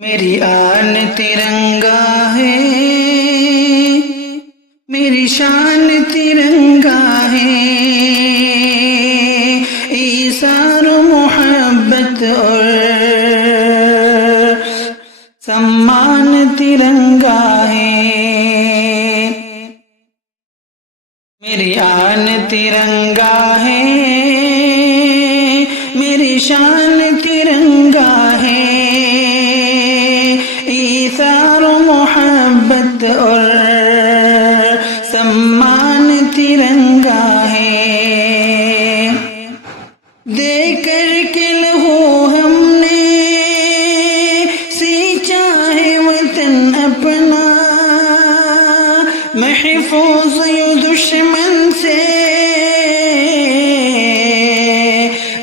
میری آن ترنگا ہے، میری شان ترنگا ہے، ایثار و محبت اور سمان ترنگا ہے۔ میری آن ترنگا ہے، میری شان ترنگا ہے، ایثار و محبت اور سمان ترنگا ہے۔ دے کر کے لہو ہم نے سینچا ہے وطن اپنا، محفوظ یوں دشمن سے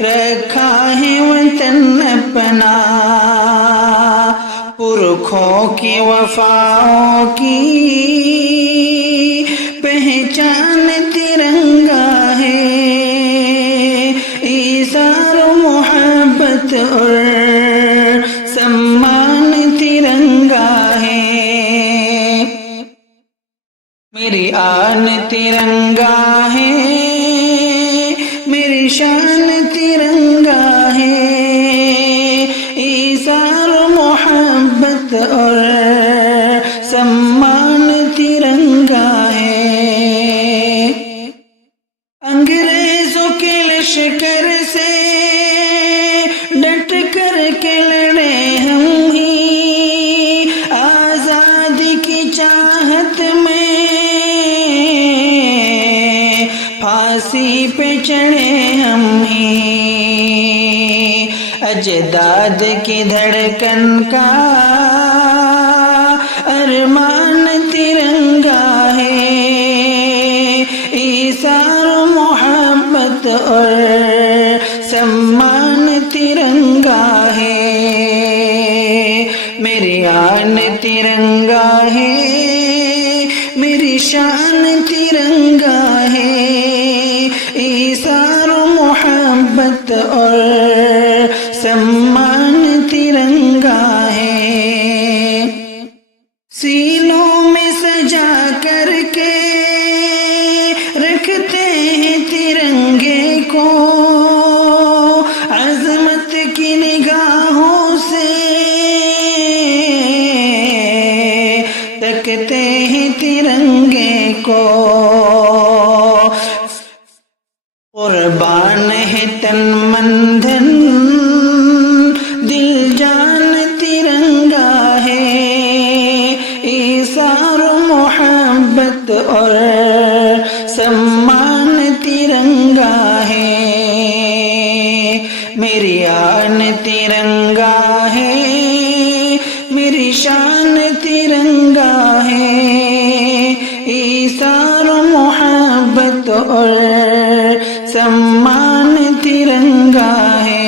رکھا ہے وطن اپنا، پرکھوں کی وفاؤں کی پہچان ترنگا ہے، ایثار و محبت اور سمان ترنگا ہے۔ میری آن ترنگا ہے، میری شان ترنگا ہے، ایثار و محبت اور سمان ترنگا ہے۔ انگریزوں کے لشکر سے ڈٹ کر کے لڑے ہم ہی، آزادی کی چاہت میں پھانسی پہ چڑھے ہم ہی، اجداد کی دھڑکن کا ارمان ترنگا ہے، ایثار و محبت اور سمان ترنگا ہے۔ میری آن ترنگا ہے، میری شان ترنگا ہے، ایثار و محبت اور سمان ترنگا ہے۔ سینوں میں سجا کر کے رکھتے ہیں ترنگے کو، عظمت کی نگاہوں سے تکتے ہیں ترنگے کو، قربان ہے تن من دھن دل جان ترنگا ہے، ایثار و محبت اور سمان ترنگا ہے۔ میری آن ترنگا ہے، میری شان ترنگا ہے، ایثار و محبت اور سمان ترنگا ہے۔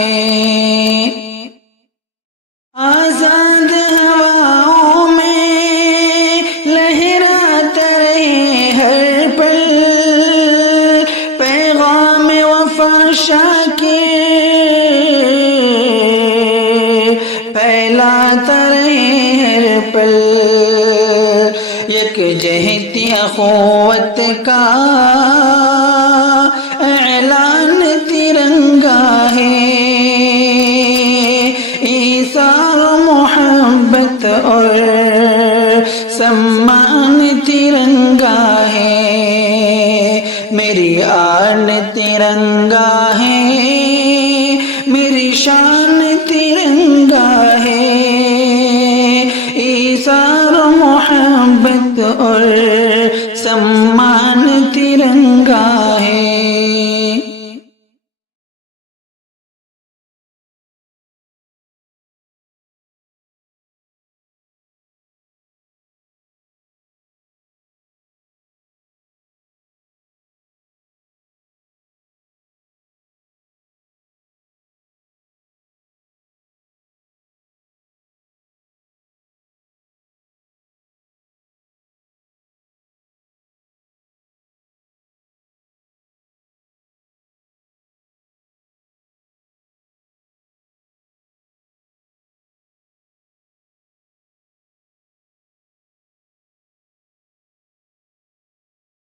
آزاد ہواؤں میں لہراتا رہے ہر پل، پیغام وفا شاکر پھیلاتا رہے ہر پل، یکجہتی اخوت کا اعلان ترنگا ہے، ایثار و محبت اور سمان ترنگا ہے۔ میری آن ترنگا ہے، میری شان ترنگا ہے، ایثار و محبت اور